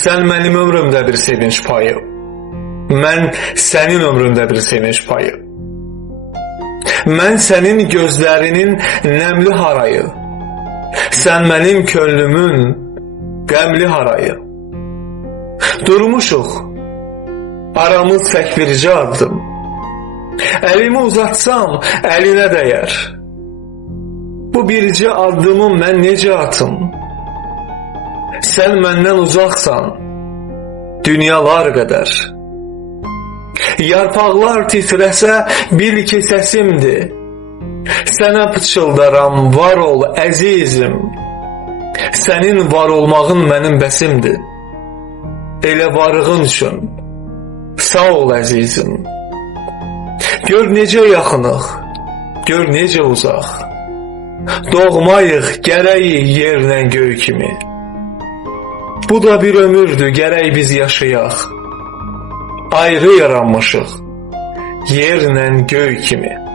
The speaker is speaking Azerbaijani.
Sən mənim ömrümdə bir sevinç payı, mən sənin ömründə bir sevinç payı. Mən sənin gözlərinin nəmli harayı, sən mənim könlümün qəmli harayı. Durmuşuq, aramız tək bircə addım. Əlimi uzatsam, əlinə dəyər. Bu bircə addımı mən necə atım? Sən məndən uzaqsan, dünyalar qədər. Yarpaqlar titrəsə, bil ki səsimdir. Sənə pıçıldaram, var ol əzizim. Sənin var olmağın mənim bəsimdir. Elə varığın üçün, sağ ol əzizim. Gör necə yaxınıq, gör necə uzaq. Doğmayıq gərək yerlə göy kimi. Bu da bir ömürdür, gərək biz yaşayaq. Ayrı yaranmışıq, yerlə göy kimi.